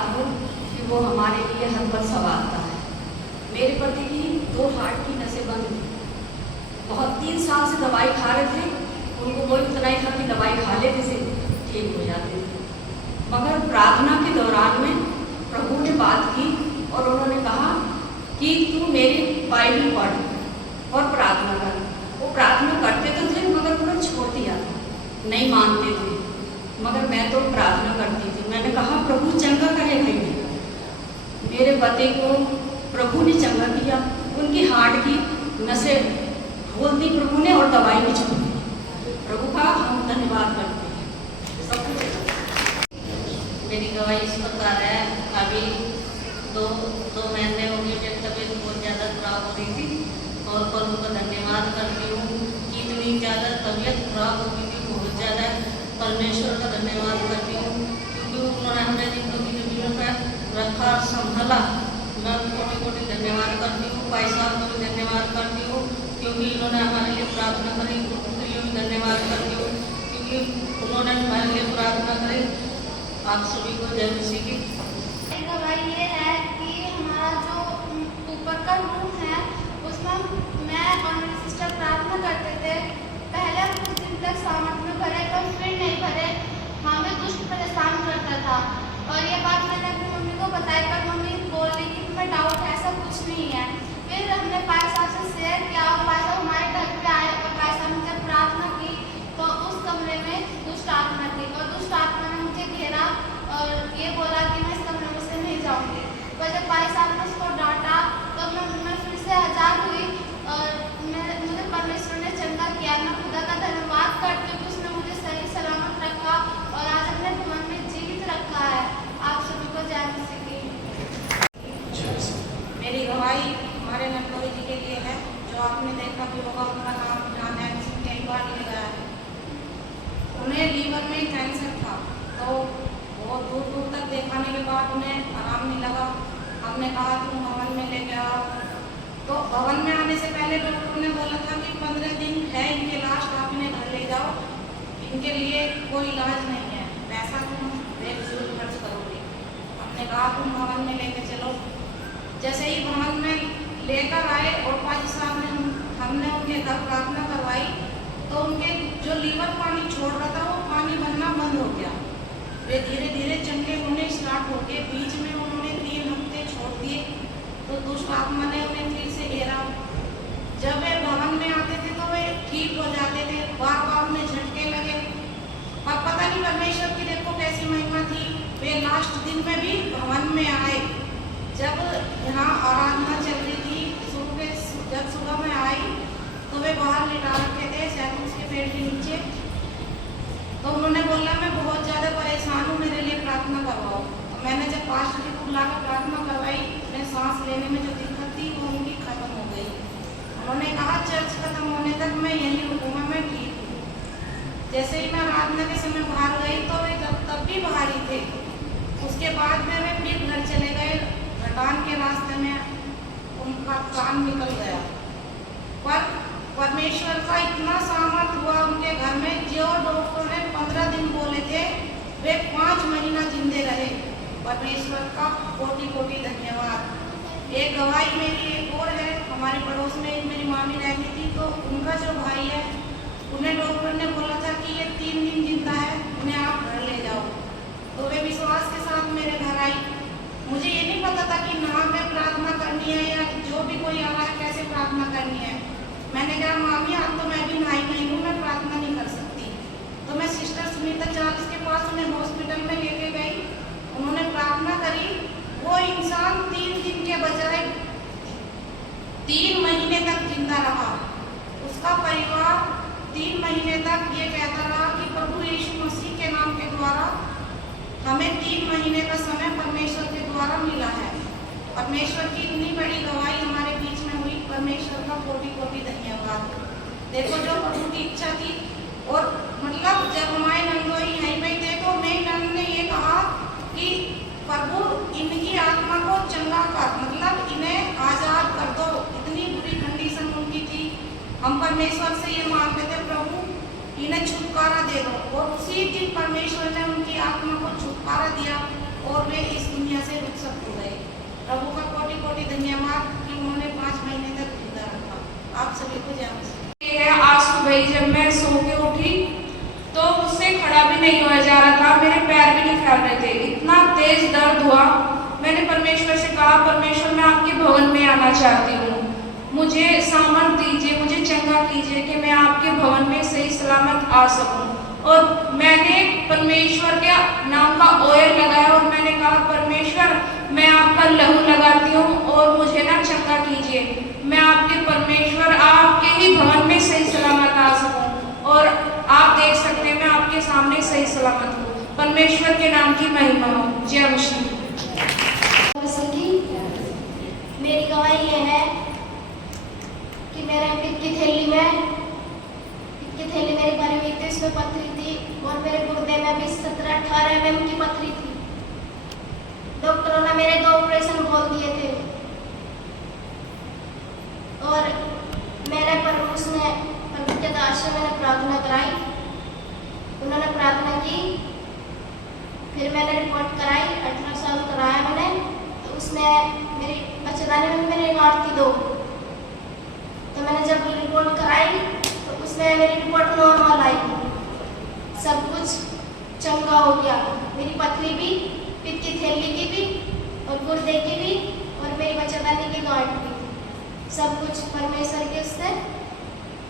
बात हो कि वो हमारे लिए हर पल संवारता है। मेरे पति की 2 हार्ट की नसें बंद थी, बहुत 3 साल से दवाई खा रहे थे। उनको कोई इतना ही था कि दवाई खा लेते से ठीक हो जाते थे, मगर प्रार्थना के दौरान में प्रभु ने बात की और उन्होंने कहा कि तू मेरी बाइबल पढ़ और प्रार्थना कर। वो प्रार्थना करते तो थे मगर उन्होंने छोड़ दिया था, नहीं मानते थे, मगर मैं तो प्रार्थना करती थी। मैंने कहा प्रभु चंगा करे भाई। मेरे पति को प्रभु ने चंगा किया, उनकी हार्ट की नसें खोल दी प्रभु ने और दवाई भी छोड़ दी। प्रभु का हम धन्यवाद करते हैं। सब कुछ मेरी गवाही इस प्रकार है। अभी दो महीने हो गए, मेरी तबीयत बहुत ज़्यादा खराब हो रही थी और प्रभु का धन्यवाद करती हूँ कि इतनी ज़्यादा तबीयत खराब हो गई थी, बहुत ज़्यादा। परमेश्वर का धन्यवाद करती हूँ क्योंकि उन्होंने हमें जिंदगी के जीवन पर रखा और संभाला। मैं कोटि कोटि धन्यवाद करती हूँ। भाई साहब को भी धन्यवाद करती हूँ क्योंकि इन्होंने हमारे लिए प्रार्थना करी। उनके लिए भी धन्यवाद करती हूँ क्योंकि उन्होंने हमारे लिए प्रार्थना करी। आप सभी को जय मसीह की। गवाही ये है कि हमारा जो ऊपर का रूम है उसमें मैं और मेरी सिस्टर प्रार्थना करते थे। पहले हम कुछ दिन तक सामर्थ में भरे पर फिर नहीं भरे, हमें दुष्ट परेशान करता था। और ये बात मैंने अपनी मम्मी को बताई पर मम्मी बोल रही कि तुम्हें डाउट है, ऐसा कुछ नहीं है। फिर हमने पाई साहब से शेयर किया और पाई साहब हमारे घर पे आए और पाई साहब ने जब प्रार्थना की तो उस कमरे में दुष्ट आत्मा थी और दुष्ट आत्मा ने मुझे घेरा और ये बोला कि मैं इस कमरे से नहीं जाऊंगी। पर जब पाई साहब ने उसको डांटा तो मैं फिर से आज़ाद हुई और मुझे परमेश्वर ने चंगा किया। मैं खुदा का धन्यवाद करती हूँ कि उसने मुझे सही सलामत रखा और आज अपने भवन में जीवित रखा है। आप सभी को जय मसीह की। मेरी गवाही हमारे नटलोई जी के लिए है, जो आपने देखा कि होगा उनका नाम जान है, कई बार ले गया है। उन्हें लीवर में कैंसर था तो वो दूर दूर तक दिखाने के बाद उन्हें आराम नहीं लगा। हमने कहा तुम भवन में लेके आओ, तो भवन में आने से पहले डॉक्टर ने बोला था कि 15 दिन है इनके लास्ट, आप इन्हें घर ले जाओ, इनके लिए कोई इलाज नहीं है, पैसा तुम बेफिजूल खर्च करोगे। हमने कहा तुम भवन में लेके चलो। जैसे ही भवन में लेकर आए और पाजी साहब ने हमने उनके घर प्रार्थना करवाई तो उनके जो लीवर पानी छोड़ रहा था वो पानी बनना बंद हो गया। वे धीरे धीरे चंगे होने स्टार्ट हो गए। बीच में उन्होंने 3 हफ्ते छोड़ दिए तो दुष्ट आत्मा ने उन्हें फिर से घेरा। जब वे भवन में आते थे तो वे ठीक हो जाते थे, बार बार उन्हें झटके लगे। पर पता नहीं परमेश्वर की देखो कैसी महिमा थी, वे लास्ट दिन में भी भवन में आए। जब यहाँ आराधना चल रही थी, जब सुबह में आई तो वे बाहर लिटा रखे थे शायद उसके पेड़ के नीचे। तो उन्होंने बोला मैं बहुत ज़्यादा परेशान हूँ, मेरे लिए प्रार्थना करवाओ। तो मैंने जब पास्टर जी को बुलाकर प्रार्थना करवाई, उन्हें सांस लेने में जो दिक्कत थी वो उनकी खत्म हो गई। उन्होंने कहा चर्च खत्म होने तक मैं यहीं रुकूंगा, मैं ठीक हूँ। जैसे ही मैं आराधना के समय बाहर गई तो वे तब भी बाहर ही थे। उसके बाद में वे फिर घर चले गए। घटान के रास्ते में उनका कान निकल गया, पर परमेश्वर का इतना सामर्थ हुआ उनके घर में, जो डॉक्टर ने 15 दिन बोले थे वे 5 महीना जिंदे रहे। परमेश्वर का कोटि कोटि धन्यवाद। एक गवाही मेरी एक और है। हमारे पड़ोस में मेरी मामी रहती थी तो उनका जो भाई है उन्हें डॉक्टर ने बोला था कि ये 3 दिन जिंदा है, उन्हें आप घर ले जाओ। तो वे विश्वास के साथ मेरे घर आई। मुझे ये नहीं पता था कि नाम में प्रार्थना करनी है या जो भी कोई आ रहा है कैसे प्रार्थना करनी है। मैंने कहा मामी आज तो मैं भी नहाई नहीं हूँ, मैं प्रार्थना नहीं कर सकती। तो मैं सिस्टर सुनीता चार्ल्स के पास उन्हें हॉस्पिटल में लेके गई। उन्होंने प्रार्थना करी। वो इंसान 3 दिन के बजाय 3 महीने तक जिंदा रहा। उसका परिवार 3 महीने तक ये कहता रहा कि प्रभु यीशु मसीह के नाम के द्वारा हमें 3 महीने का समय परमेश्वर के द्वारा मिला है। परमेश्वर की इतनी बड़ी गवाही हमारे बीच में हुई, परमेश्वर का कोटि कोटि धन्यवाद। देखो जो प्रभु की इच्छा थी। और मतलब जब हमारे नंदोई यहीं पे थे तो मेरी नंद ने ये कहा कि प्रभु इनकी आत्मा को चंगा कर, मतलब इन्हें आज़ाद कर दो। इतनी बुरी कंडीशन उनकी थी। हम परमेश्वर से ये मांगते थे प्रभु इन्हें छुटकारा दे दो, और उसी दिन परमेश्वर ने उनकी आत्मा को छुटकारा दिया और वे इस दुनिया चिकित्सक हो गए। प्रभु का कोटि कोटि धन्यवाद कि उन्होंने 5 महीने तक जिंदा रखा। आप सभी को जय मसीह। आज सुबह ही जब मैं सो के उठी तो मुझसे खड़ा भी नहीं हुआ जा रहा था, मेरे पैर भी नहीं फैल रहे थे, इतना तेज दर्द हुआ। मैंने परमेश्वर से कहा, परमेश्वर मैं आपके भवन में आना चाहती हूँ, मुझे सामर्थ दीजिए, मुझे चंगा कीजिए कि मैं आपके भवन में सही सलामत आ सकूं। और मैंने परमेश्वर के नाम का ऑयल लगाया और मैंने कहा, परमेश्वर मैं आपका लहू लगाती हूँ और मुझे ना चंगा कीजिए, मैं आपके परमेश्वर आपके ही भवन में सही सलामत आ सकूं। और आप देख सकते हैं मैं आपके सामने सही सलामत हूँ। परमेश्वर के नाम की महिमा हो। जय मसीह। मेरी गवाही ये है कि मेरे पित्त की थैली मेरी भरी हुई थी, उसमें पथरी थी और मेरे गुर्दे में भी 17-18 mm की पथरी थी। डॉक्टरों ने मेरे 2 ऑपरेशन बोल दिए थे और मैंने पवित्र दास से मैंने प्रार्थना कराई, उन्होंने प्रार्थना की, फिर मैंने रिपोर्ट कराई, अल्ट्रासाउंड कराया मैंने, तो उसमें मेरी बच्चेदानी में मेरी गांठ थी 2। तो मैंने जब रिपोर्ट कराई तो उसमें मेरी रिपोर्ट नॉर्मल आई, सब कुछ चंगा हो गया। मेरी पथरी भी, पित्त की थैली की भी और गुर्दे की भी और मेरी बच्चेदानी की गांठ भी, सब कुछ परमेश्वर के उससे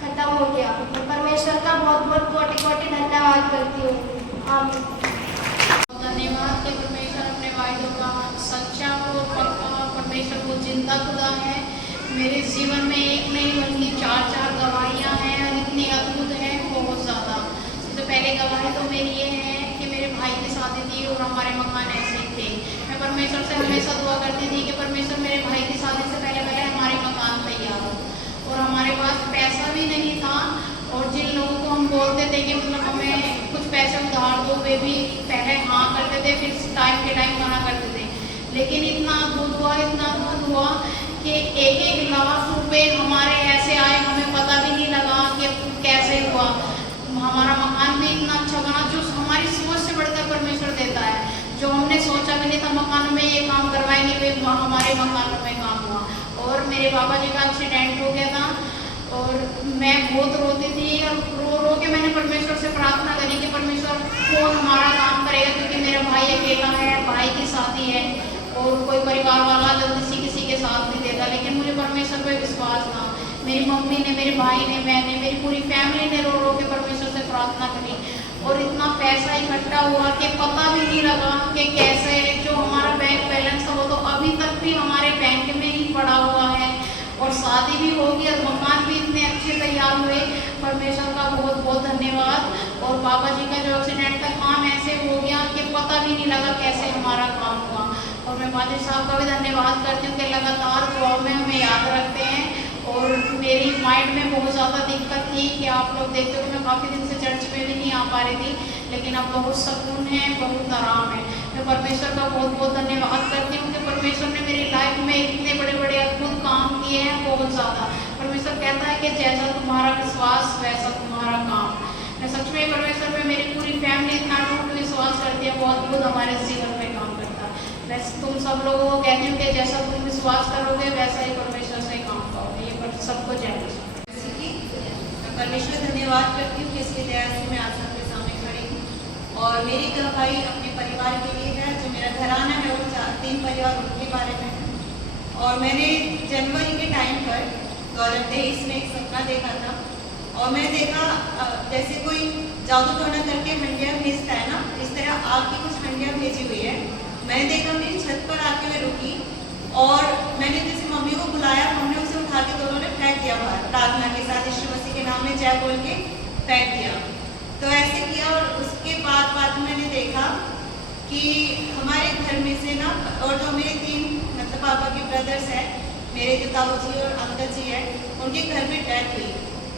खत्म हो गया। और परमेश्वर का बहुत बहुत कोटि कोटि धन्यवाद करती हूँ। धन्यवाद कि परमेश्वर अपने वायदों का सच्चा और पक्का परमेश्वर वो जिंदा खुदा है। मेरे जीवन में एक नहीं बल्कि 4 गवाहियाँ हैं और इतनी अद्भुत है, बहुत ज़्यादा। सबसे पहले गवाही तो मेरी ये है कि मेरे भाई की शादी थी और हमारे मकान ऐसे ही थे। मैं परमेश्वर से हमेशा दुआ करती थी कि परमेश्वर मेरे भाई की शादी से पहले हमारे मकान तैयार हो। और हमारे पास पैसा भी नहीं था और जिन लोगों को हम बोलते थे कि मतलब हमें कुछ पैसे उधार दो, वे भी पहले हाँ करते थे, फिर टाइम के टाइम मना करते थे। लेकिन इतना अद्भुत हुआ कि 1-1 लाख रुपए हमारे ऐसे आए, हमें पता भी नहीं लगा कि कैसे हुआ। हमारा मकान भी इतना अच्छा बना, जो हमारी सोच से बढ़कर परमेश्वर देता है। जो हमने सोचा भी नहीं था मकान में ये काम करवाएंगे, वे हमारे मकान में काम हुआ। और मेरे बाबा जी का एक्सीडेंट हो गया था और मैं बहुत रोती थी और रो के मैंने परमेश्वर से प्रार्थना करी कि परमेश्वर कौन हमारा काम करेगा, क्योंकि मेरा भाई अकेला है, भाई की शादी है और कोई परिवार वाला जल्दी किसी के साथ नहीं देता। लेकिन मुझे परमेश्वर पर विश्वास था। मेरी मम्मी ने, मेरे भाई ने, मैंने, मेरी पूरी फैमिली ने रो के परमेश्वर से प्रार्थना करी और इतना पैसा इकट्ठा हुआ कि पता भी नहीं लगा कि कैसे, जो हमारा बैंक बैलेंस था वो तो अभी तक भी हमारे बैंक में ही पड़ा हुआ है और शादी भी होगी और मकान भी इतने अच्छे तैयार हुए। परमेश्वर का बहुत बहुत धन्यवाद। और बाबा जी का जो एक्सीडेंट का काम ऐसे हो गया कि पता भी नहीं लगा कैसे हमारा काम हुआ। और मैं पादरी साहब का भी धन्यवाद करती हूँ कि लगातार दुआ में हमें याद रखते हैं। और मेरी माइंड में बहुत ज़्यादा दिक्कत थी कि आप लोग देखते हो मैं काफ़ी दिन से चर्च में भी नहीं आ पा रही थी, लेकिन अब बहुत सुकून है, बहुत आराम है। मैं परमेश्वर का बहुत बहुत धन्यवाद करती हूँ कि परमेश्वर ने मेरी लाइफ में इतने बड़े बड़े अद्भुत काम किए हैं, बहुत ज़्यादा। परमेश्वर कहता है कि जैसा तुम्हारा विश्वास वैसा तुम्हारा काम। मैं सच में परमेश्वर में मेरी पूरी फैमिली इतना टूट विश्वास करती है, वो अद्भुत हमारे जीवन में काम करता है। मैं तुम सब लोगों को कहती हूँ कि जैसा तुम विश्वास करोगे वैसा ही परमेश्वर से काम पाओगे। ये पर सबको जय मैं परमेश्वर धन्यवाद करती हूँ कि इसकी दया से मैं आज सबके सामने खड़ी हूँ। और मेरी गवाही अपने परिवार के लिए है। जो मेरा घराना है वो 3 परिवार उनके बारे में है। और मैंने जनवरी के टाइम पर 2023 में एक सपना देखा था और मैं देखा जैसे कोई जादू टोना करके हंडिया भेजता है ना, इस तरह आपकी कुछ हंडिया भेजी हुई है। मैंने देखा मेरी छत पर आके मैं रुकी और मैंने जैसे मम्मी को बुलाया, हमने उसे उठा के दोनों ने फेंक दिया बाहर, प्रार्थना के साथ यीशु मसीह के नाम में जय बोल के फेंक दिया। तो ऐसे किया और उसके बाद मैंने देखा कि हमारे घर में से ना, और जो मेरे 3 मतलब पापा के ब्रदर्स हैं, मेरे जो ताऊ जी और अंकल जी हैं, उनके घर में डेथ हुई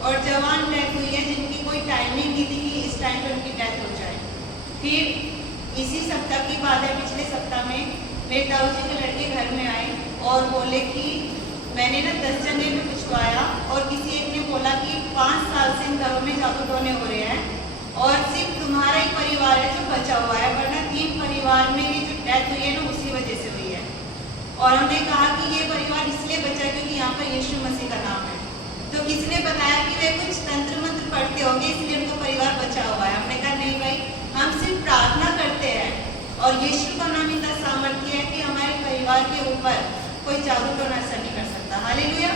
और जवान डेथ हुई है जिनकी कोई टाइमिंग नहीं थी कि इस टाइम पर उनकी डेथ हो जाए। फिर इसी सप्ताह की बात है, पिछले सप्ताह में मेरे ताऊ जी के लड़के घर में आए और बोले कि मैंने ना 10 जगह में पूछवाया और किसी एक ने बोला कि 5 साल से इन घरों में जादू टोने हो रहे हैं और सिर्फ तुम्हारा ही परिवार है जो बचा हुआ है, वरना 3 परिवार में ये जो डेथ हुई है ना उसी वजह से हुई है। और हमने कहा कि ये परिवार इसलिए बचा क्योंकि यहाँ पर यीशु मसीह का नाम है। तो किसी ने बताया कि वे कुछ तंत्र मंत्र पढ़ते होंगे इसलिए उनका परिवार बचा हुआ है। हमने कहा नहीं भाई, हम सिर्फ प्रार्थना करते हैं और यीशु का नाम इतना सामर्थ्य है कि हमारे परिवार के ऊपर कोई जादू टोना असर नहीं कर सकता। हालेलुया।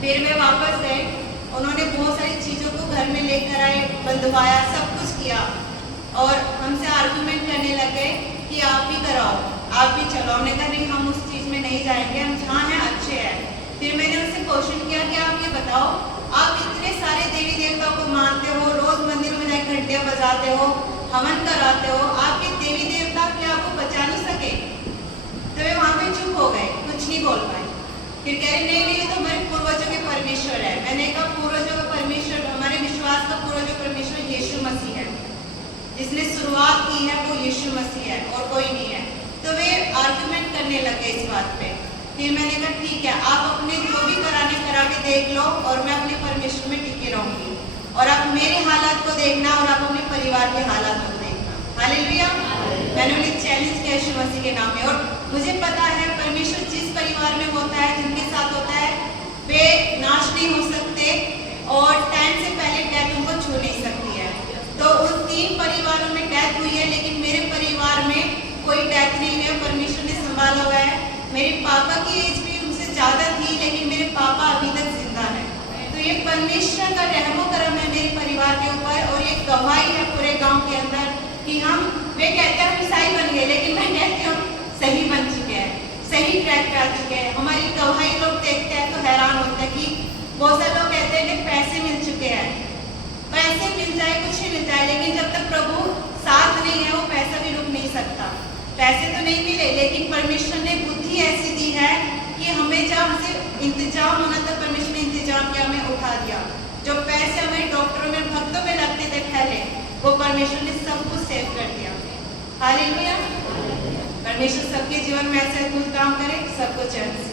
फिर वे वापस गए, उन्होंने बहुत सारी चीज़ों को घर में लेकर आए, बंधवाया, सब कुछ किया और हमसे आर्गुमेंट करने लगे कि आप भी कराओ, आप भी चलो। हमने कहा नहीं, हम उस चीज़ में नहीं जाएंगे, हम जहाँ हैं अच्छे हैं। फिर मैंने उनसे क्वेश्चन किया कि आप ये बताओ, आप इतने सारे देवी देवताओं को मानते हो, रोज मंदिर में जाकर घंटियाँ बजाते हो, हवन कराते हो, आपके देवी देवता क्या आपको बचा नहीं सके? तो वे वहाँ पे चुप हो गए, कुछ नहीं बोल पाए। फिर कह रहे नहीं, ये तो हमारे पूर्वजों के परमेश्वर है। मैंने कहा पूर्वजों का परमेश्वर, हमारे विश्वास का पूर्वजों परमेश्वर यीशु मसीह है, जिसने शुरुआत की है वो यीशु मसीह है और कोई नहीं है। तो वे आर्गुमेंट करने लगे इस बात पे। फिर मैंने कहा ठीक है, आप अपने जो भी कराने करा के देख लो और मैं अपने परमेश्वर में टिके रहूंगी और आप मेरे हालात को देखना और आप अपने परिवार के हालात को देखना। हालेलुया। मैंने उन्हें चैलेंज किया यीशु मसीह के नाम में। और मुझे पता है परमेश्वर जिस परिवार में होता है, जिनके साथ होता है, वे नाश नहीं हो सकते और टाइम से पहले डेथ उनको छू नहीं सकती है। तो उन 3 परिवारों में डेथ हुई है, लेकिन मेरे परिवार में कोई डेथ नहीं है, परमेश्वर ने संभाला हुआ है। मेरे पापा की एज भी उनसे ज़्यादा थी, लेकिन मेरे पापा अभी तक जिंदा हैं। तो ये परमेश्वर का रहमो करम है मेरे परिवार के ऊपर और ये गवाही है पूरे गांव के अंदर कि वे कहते हैं हम ईसाई बन गए, लेकिन मैं कहती हूँ सही बन चुके हैं, सही ट्रैक पे आ चुके हैं। हमारी गवाही लोग देखते हैं तो हैरान होते हैं कि बहुत सारे लोग कहते हैं कि पैसे मिल चुके हैं। पैसे मिल जाए, कुछ ही मिल जाए, लेकिन जब तक प्रभु साथ नहीं है वो पैसा भी रुक नहीं सकता। पैसे तो नहीं मिले, लेकिन परमेश्वर ने बुद्धि ऐसी दी है कि हमें जब हमसे इंतजाम होना था, परमेश्वर ने इंतजाम किया, हमें उठा दिया। जो पैसे हमारे डॉक्टरों में, भक्तों में लगते थे पहले, वो परमेश्वर ने सब कुछ सेव कर दिया। हालेलुया। परमेश्वर सबके जीवन में ऐसे अद्भुत काम करे, सबको चैन से